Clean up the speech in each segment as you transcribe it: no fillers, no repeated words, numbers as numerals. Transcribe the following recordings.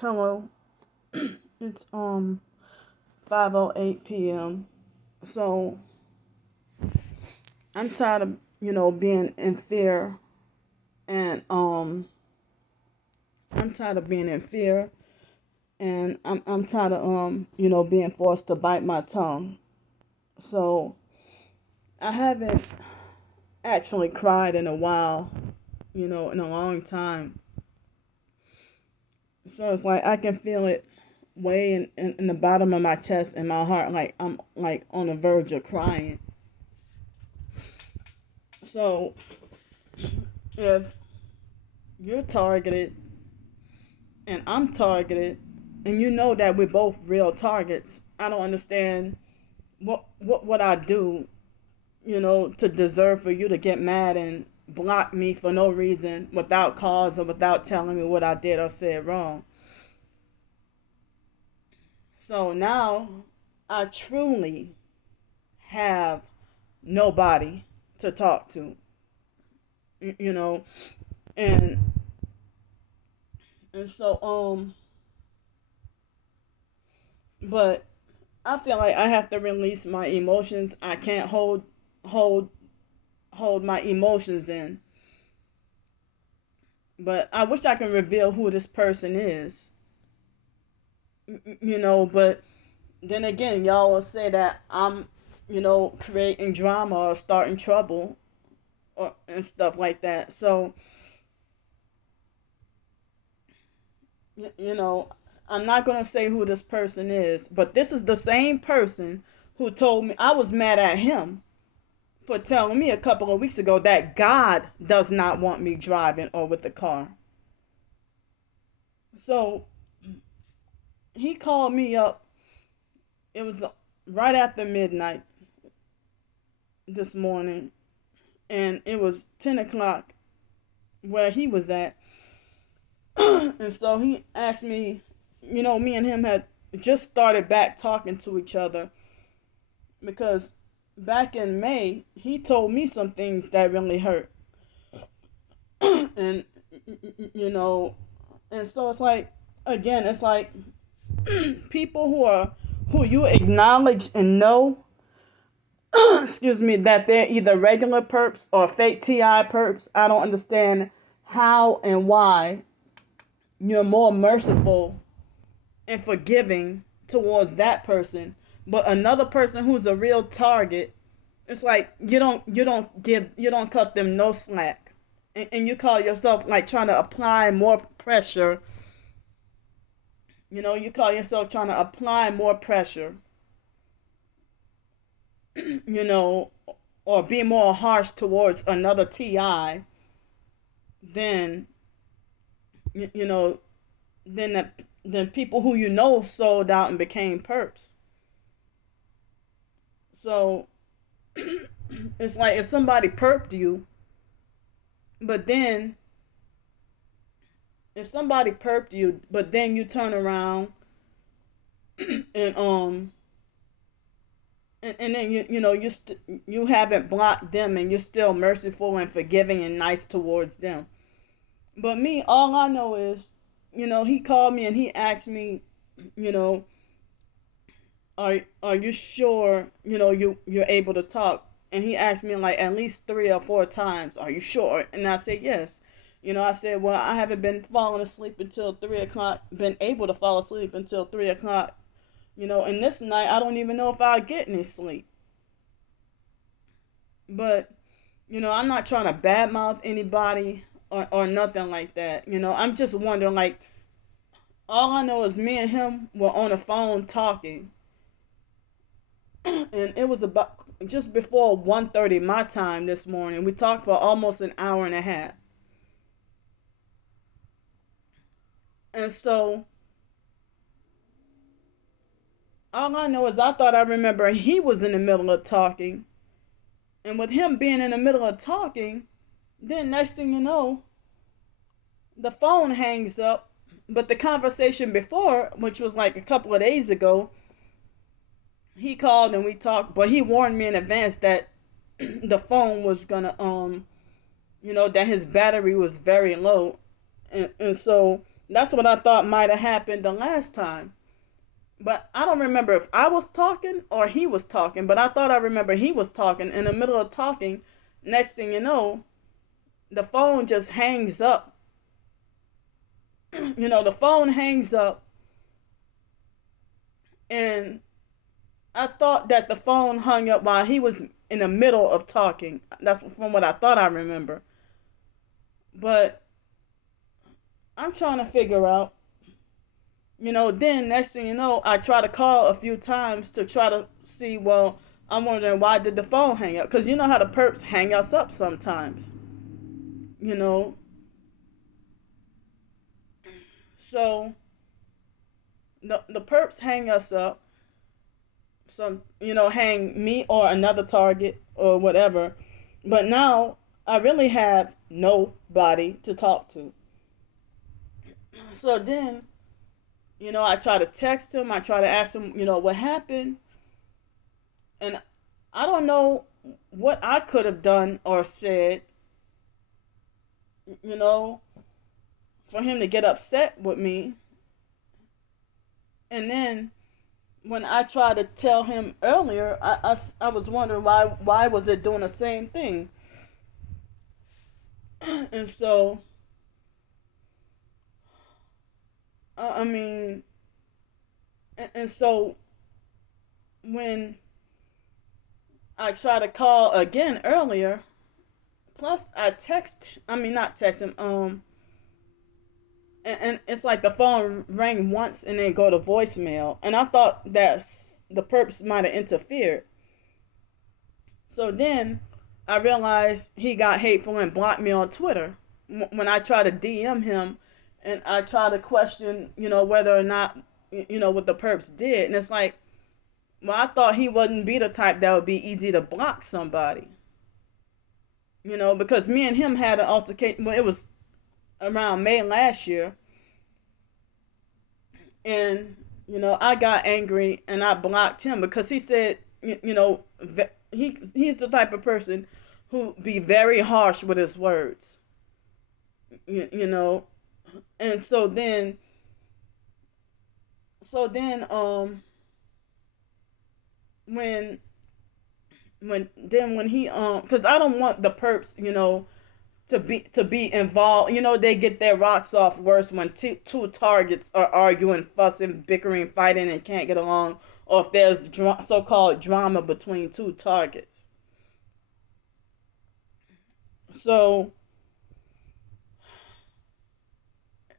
Hello. It's 5:08 p.m. So I'm tired of, being in fear and I'm tired of being in fear and I'm tired of being forced to bite my tongue. So I haven't actually cried in a while, in a long time. So it's like I can feel it way in the bottom of my chest and my heart, like I'm like on the verge of crying. So if you're targeted and I'm targeted, and you know that we're both real targets, I don't understand what I do, to deserve for you to get mad and block me for no reason, without cause or without telling me what I did or said wrong. So now I truly have nobody to talk to, you know, and and so but I feel like I have to release my emotions. I can't hold hold my emotions in. But I wish I can reveal who this person is. But then again, y'all will say that I'm, creating drama or starting trouble and stuff like that. So, you know, I'm not going to say who this person is, but this is the same person who told me I was mad at him for telling me a couple of weeks ago that God does not want me driving or with the car. So he called me up. It was right after midnight this morning, and it was 10 o'clock where he was at. And so he asked me, me and him had just started back talking to each other because back in May, he told me some things that really hurt. And, you know, and so it's like, again, it's like people who you acknowledge and know, excuse me, that they're either regular perps or fake TI perps. I don't understand how and why you're more merciful and forgiving towards that person, but another person who's a real target, it's like you don't cut them no slack, and you call yourself like trying to apply more pressure. You call yourself trying to apply more pressure, you know, or be more harsh towards another TI than you know than that than people who sold out and became perps. So it's like if somebody perped you, but then if somebody perped you, but then you turn around and and then you haven't blocked them and you're still merciful and forgiving and nice towards them. But me, all I know is, he called me and he asked me, you know, are you sure, you're able to talk? And he asked me like at least 3 or 4 times, are you sure? And I said yes. I said, well, I haven't been falling asleep until 3 o'clock, been able to fall asleep until 3 o'clock. And this night I don't even know if I'll get any sleep. But, I'm not trying to badmouth anybody or nothing like that. I'm just wondering, like, all I know is me and him were on the phone talking. And it was about just before 1:30 my time this morning. We talked for almost an hour and a half. And so all I know is I thought I remember he was in the middle of talking. And with him being in the middle of talking, then next thing you know, the phone hangs up. But the conversation before, which was like a couple of days ago, he called and we talked, but he warned me in advance that the phone was gonna that his battery was very low. And so That's what I thought might have happened the last time. But I don't remember if I was talking or he was talking, but I thought I remember he was talking. In the middle of talking, next thing you know, the phone just hangs up. The phone hangs up, and I thought that the phone hung up while he was in the middle of talking. That's from what I thought I remember. But I'm trying to figure out, then next thing you know, I try to call a few times to try to see, well, I'm wondering why did the phone hang up? Because you know how the perps hang us up sometimes. You know, so the perps hang us up, hang me or another target or whatever. But now I really have nobody to talk to. So then, I try to text him, I try to ask him, what happened. And I don't know what I could have done or said, you know, for him to get upset with me. And then when I tried to tell him earlier, I was wondering why was it doing the same thing. And so, I mean, and so when I tried to call again earlier, plus I mean not text him, and it's like the phone rang once and then go to voicemail, and I thought that the perps might have interfered. So then I realized he got hateful and blocked me on Twitter when I tried to DM him, and I tried to question, whether or not, what the perps did, and it's like, well, I thought he wouldn't be the type that would be easy to block somebody, because me and him had an altercation. Well, it was around May last year, and I got angry and I blocked him because he said, he's the type of person who be very harsh with his words, you know, and so then when when he because I don't want the perps, to be involved. They get their rocks off worse when two targets are arguing, fussing, bickering, fighting, and can't get along, or if there's so-called drama between two targets. So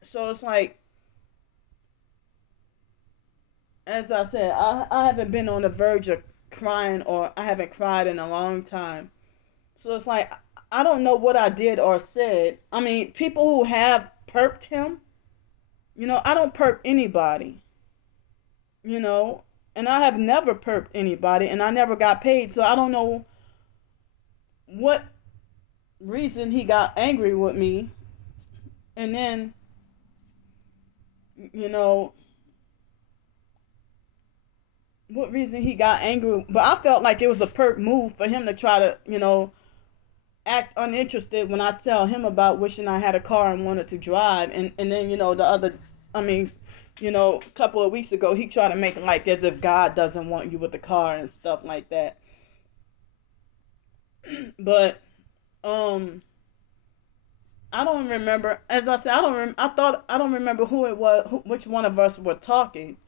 it's like, as I said, I haven't been on the verge of crying, or I haven't cried in a long time. So it's like, I don't know what I did or said. I mean, people who have perped him, I don't perp anybody, you know, and I have never perped anybody, and I never got paid. So I don't know what reason he got angry with me, and then, you know, what reason he got angry. But I felt like it was a perp move for him to try to, act uninterested when I tell him about wishing I had a car and wanted to drive, and then I mean, a couple of weeks ago he tried to make it like as if God doesn't want you with the car and stuff like that. But I don't remember. As I said, I don't remember who it was, which one of us were talking,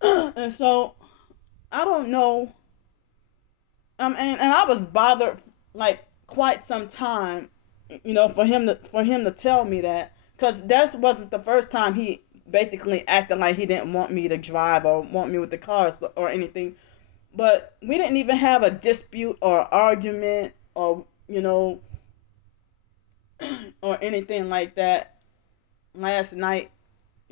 and so I don't know. And I was bothered like quite some time, for him to tell me that, because that wasn't the first time he basically acted like he didn't want me to drive or want me with the cars or anything. But we didn't even have a dispute or argument, or or anything like that last night.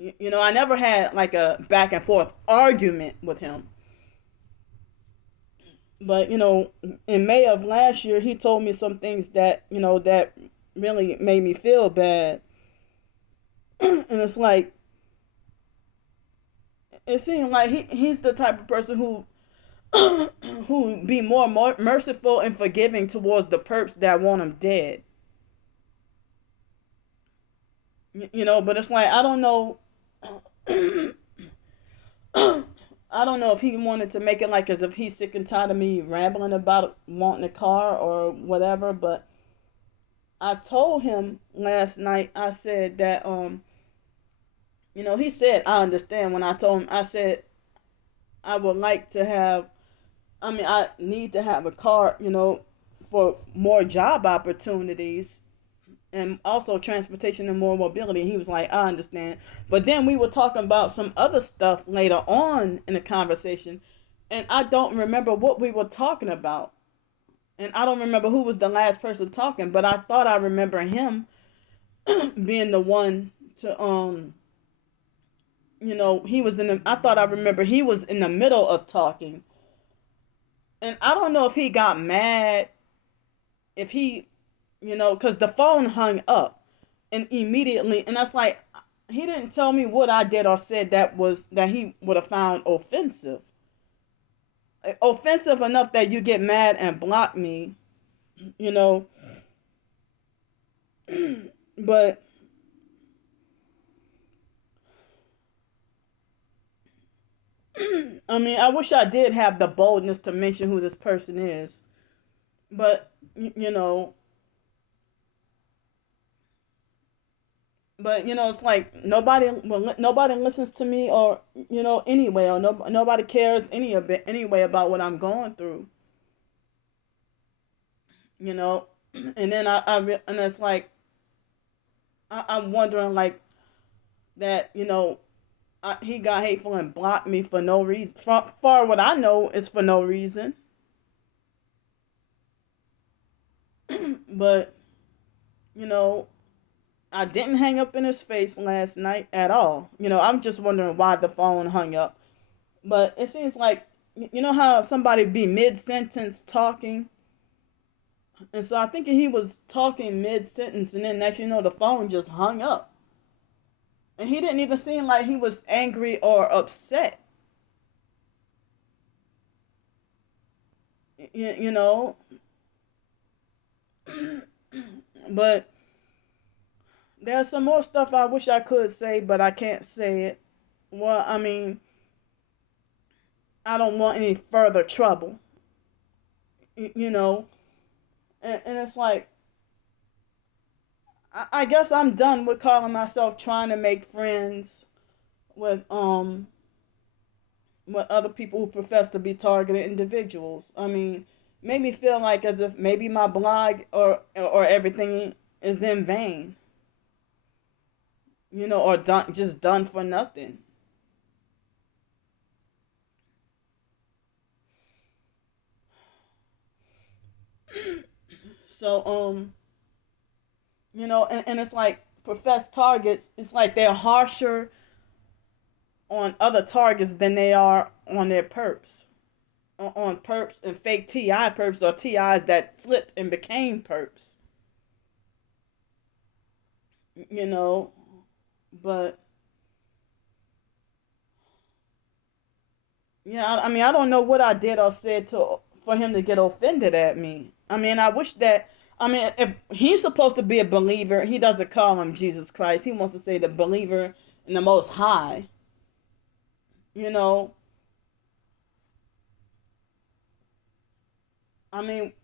I never had like a back and forth argument with him. But in May of last year, he told me some things that that really made me feel bad, and it's like, it seemed like he's the type of person who who be more merciful and forgiving towards the perps that want him dead. But it's like, I don't know. I don't know if he wanted to make it like as if he's sick and tired of me rambling about wanting a car or whatever. But I told him last night, I said that, he said, I understand. When I told him, I said, I would like to have, I need to have a car, for more job opportunities and also transportation and more mobility. He was like, I understand. But then we were talking about some other stuff later on in the conversation, and I don't remember what we were talking about. And I don't remember who was the last person talking, but I thought I remember him being the one to he was in the I thought I remember he was in the middle of talking. And I don't know if he got mad, if he, cuz the phone hung up and immediately, and that's like, he didn't tell me what I did or said that he would have found offensive. Offensive enough that you get mad and block me, you know. But I wish I did have the boldness to mention who this person is. But it's like nobody listens to me, or anyway, or nobody cares anyway about what I'm going through. you know and then and it's like, I'm wondering, like, that, he got hateful and blocked me for no reason. Far what I know is for no reason. But you know I didn't hang up in his face last night at all. I'm just wondering why the phone hung up. But it seems like, how somebody be mid sentence talking, and so I think he was talking mid sentence, and then next the phone just hung up. And he didn't even seem like he was angry or upset. You know, but there's some more stuff I wish I could say, but I can't say it. Well, I don't want any further trouble. You know, and it's like, I guess I'm done with calling myself trying to make friends with other people who profess to be targeted individuals. Made me feel like as if maybe my blog or everything is in vain. Or done for nothing. So and it's like professed targets. It's like they're harsher on other targets than they are on their perps. On perps and fake TI perps, or TIs that flipped and became perps. You know, but yeah, I don't know what I did or said to for him to get offended at me. I wish that. If he's supposed to be a believer, he doesn't call him Jesus Christ. He wants to say the believer in the Most High. You know, I mean,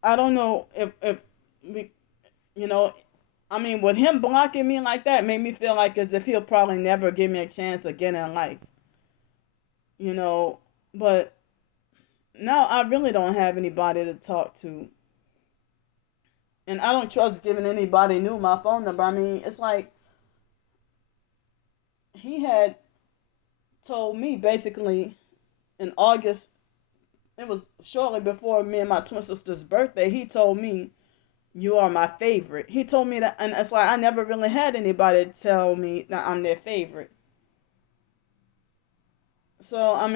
I don't know if we, you know, with him blocking me like that, made me feel like as if he'll probably never give me a chance again in life. You know, but now I really don't have anybody to talk to, and I don't trust giving anybody new my phone number. It's like he had told me basically in August. It was shortly before me and my twin sister's birthday. He told me, "You are my favorite." He told me that, and it's like I never really had anybody tell me that I'm their favorite. So I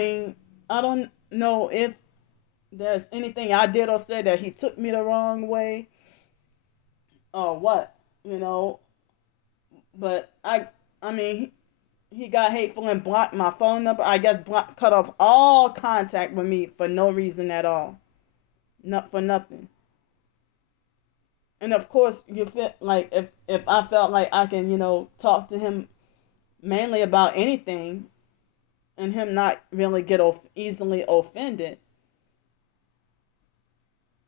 don't know if there's anything I did or said that he took me the wrong way or what, But I mean, he got hateful and blocked my phone number. I guess cut off all contact with me for no reason at all. Not for nothing. And of course, you feel like if I felt like I can, talk to him mainly about anything, and him not really get easily offended.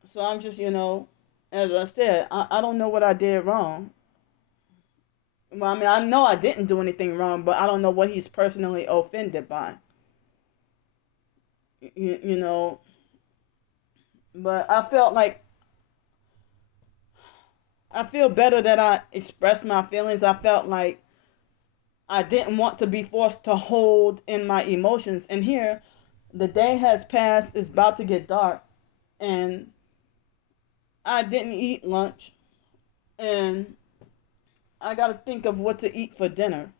So I'm just, as I said, I don't know what I did wrong. Well, I mean, I know I didn't do anything wrong, but I don't know what he's personally offended by. You know, but I feel better that I expressed my feelings. I felt like I didn't want to be forced to hold in my emotions. And here, the day has passed. It's about to get dark, and I didn't eat lunch, and I got to think of what to eat for dinner.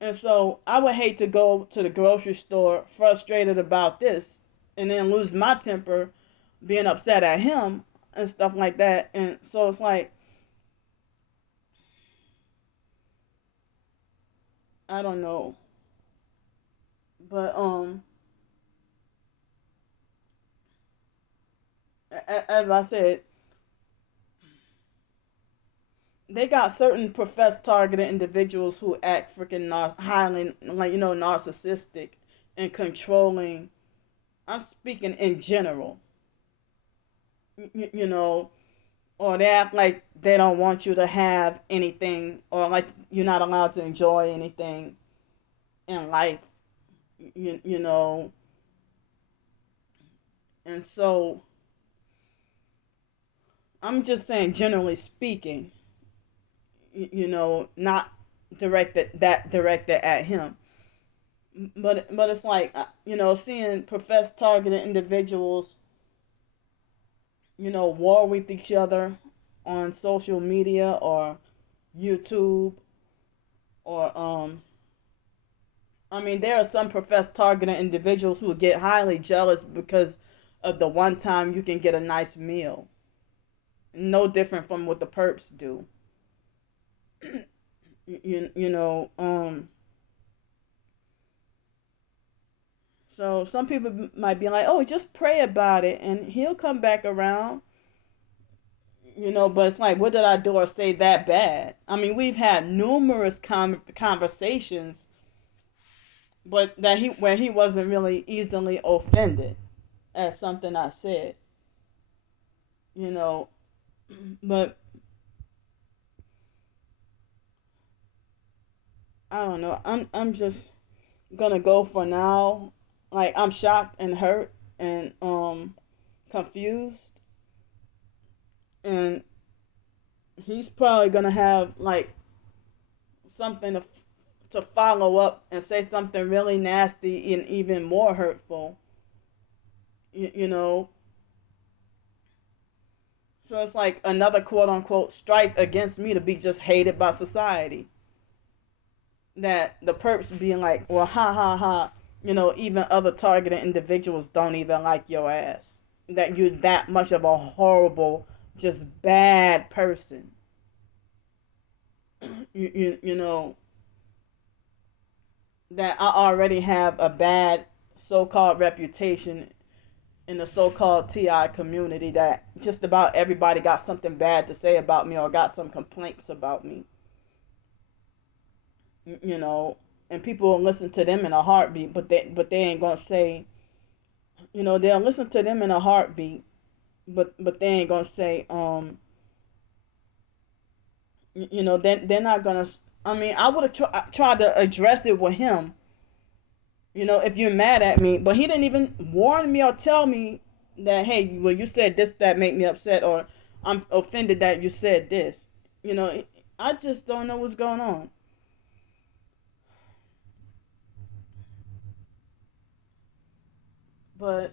And so I would hate to go to the grocery store frustrated about this and then lose my temper being upset at him and stuff like that. And so it's like, I don't know. But as I said, they got certain professed targeted individuals who act freaking highly, like, narcissistic and controlling. I'm speaking in general. You know, or they act like they don't want you to have anything, or like you're not allowed to enjoy anything in life. You know, and so I'm just saying, generally speaking, not directed at him, but it's like, seeing professed targeted individuals, war with each other on social media or YouTube, or I mean, there are some professed targeted individuals who get highly jealous because of the one time you can get a nice meal. No different from what the perps do. You know, so some people might be like, "Oh, just pray about it, and he'll come back around." But it's like, what did I do or say that bad? I mean, we've had numerous conversations, but that he where he wasn't really easily offended at something I said. You know, but I don't know. I'm just gonna go for now. Like, I'm shocked and hurt and confused, and he's probably gonna have like something to follow up and say something really nasty and even more hurtful. You know, so it's like another quote unquote strike against me to be just hated by society. That the perps being like, well, ha ha ha, even other targeted individuals don't even like your ass. That you're that much of a horrible, just bad person. You know, that I already have a bad so called reputation in the so called TI community, that just about everybody got something bad to say about me or got some complaints about me. You know, and people will listen to them in a heartbeat, but they ain't gonna say, they'll listen to them in a heartbeat, but they ain't gonna say, they're not gonna. I mean, I would have tried to address it with him. If you're mad at me, but he didn't even warn me or tell me that, hey, well, you said this that made me upset, or I'm offended that you said this. I just don't know what's going on. But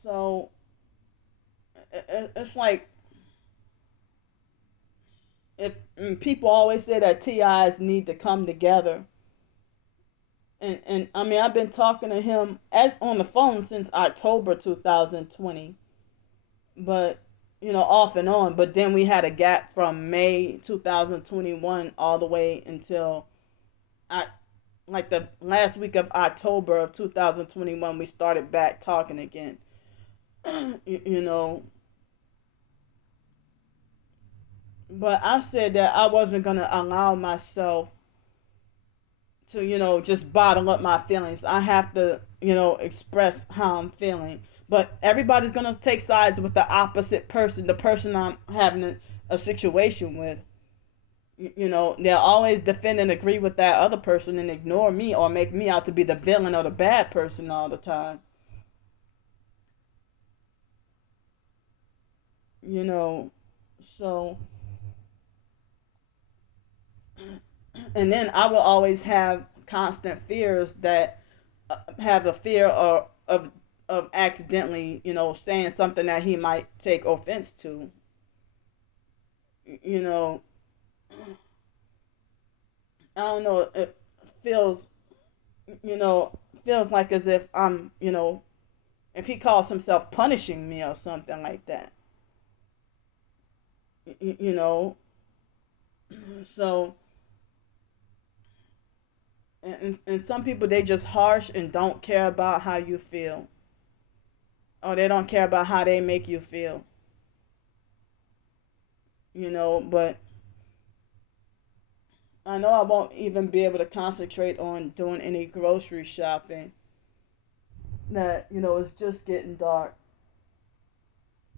so it's like, if people always say that TIs need to come together, and I mean, I've been talking to him on the phone since October 2020, but off and on. But then we had a gap from May 2021 all the way until I like the last week of October of 2021, we started back talking again. You know, but I said that I wasn't gonna allow myself to, just bottle up my feelings. I have to, express how I'm feeling. But everybody's gonna take sides with the opposite person, the person I'm having a situation with. They'll always defend and agree with that other person and ignore me or make me out to be the villain or the bad person all the time. You know, so, and then I will always have constant fears that have the fear of accidentally, saying something that he might take offense to. You know, I don't know. It feels, you know, feels like as if I'm, if he calls himself punishing me or something like that. You know, so and some people they just harsh and don't care about how you feel, or they don't care about how they make you feel. But I know I won't even be able to concentrate on doing any grocery shopping. That it's just getting dark,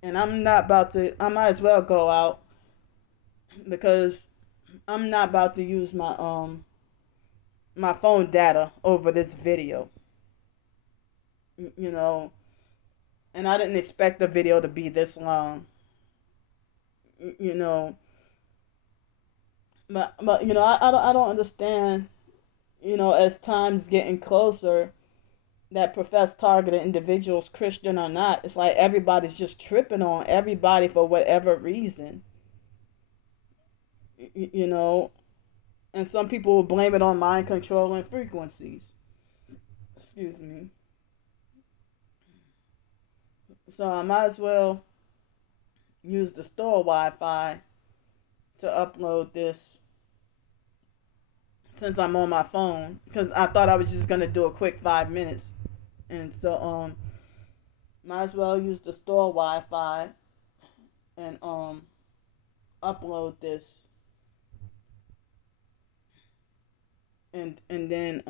and I'm not about to. I might as well go out because I'm not about to use my phone data over this video. You know, and I didn't expect the video to be this long. You know, but I don't understand. As time's getting closer, that profess targeted individuals, Christian or not, it's like everybody's just tripping on everybody for whatever reason. You know, and some people will blame it on mind control and frequencies. Excuse me. So I might as well use the store Wi-Fi to upload this since I'm on my phone because I thought I was just gonna do a quick 5 minutes, and so might as well use the store Wi-Fi and upload this, and then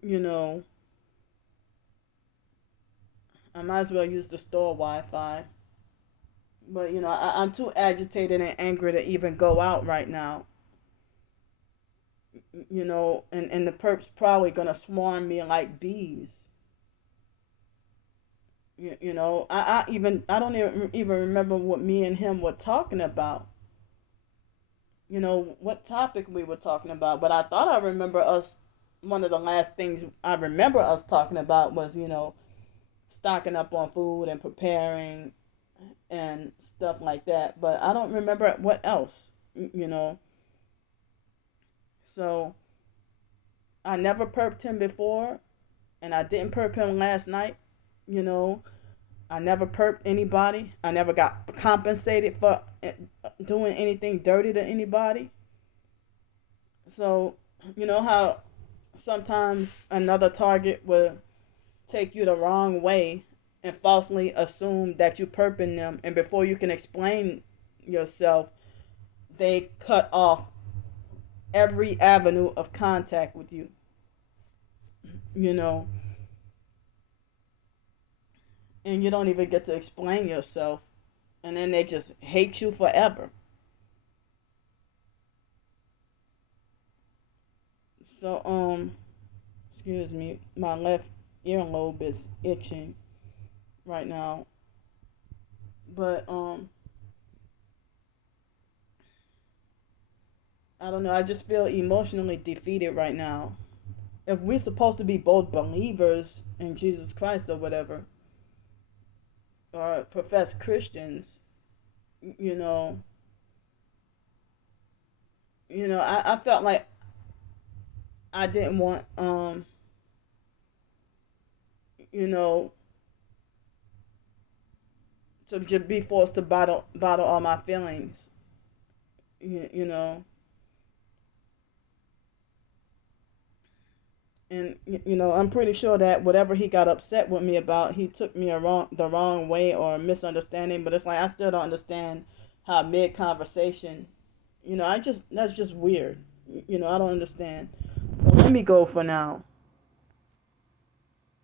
you know I might as well use the store Wi-Fi. But I'm too agitated and angry to even go out right now. And the perps probably gonna swarm me like bees. I don't even remember what me and him were talking about. What topic we were talking about, but I thought I remember us. One of the last things I remember us talking about was stocking up on food and preparing and stuff like that. But I don't remember what else. You know, so I never perped him before, and I didn't perp him last night. You know, I never perped anybody. I never got compensated for doing anything dirty to anybody. So, you know how sometimes another target will take you the wrong way and falsely assume that you perping them, and before you can explain yourself, they cut off every avenue of contact with you. You know, and you don't even get to explain yourself, and then they just hate you forever. So excuse me, my left earlobe is itching right now, but I don't know, I just feel emotionally defeated right now. If we're supposed to be both believers in Jesus Christ or whatever, or professed Christians, you know, I felt like I didn't want, you know, to just be forced to bottle all my feelings, you know. And I'm pretty sure that whatever he got upset with me about, he took me the wrong way or misunderstanding. But it's like I still don't understand how mid conversation, I just that's just weird. I don't understand. Well, let me go for now.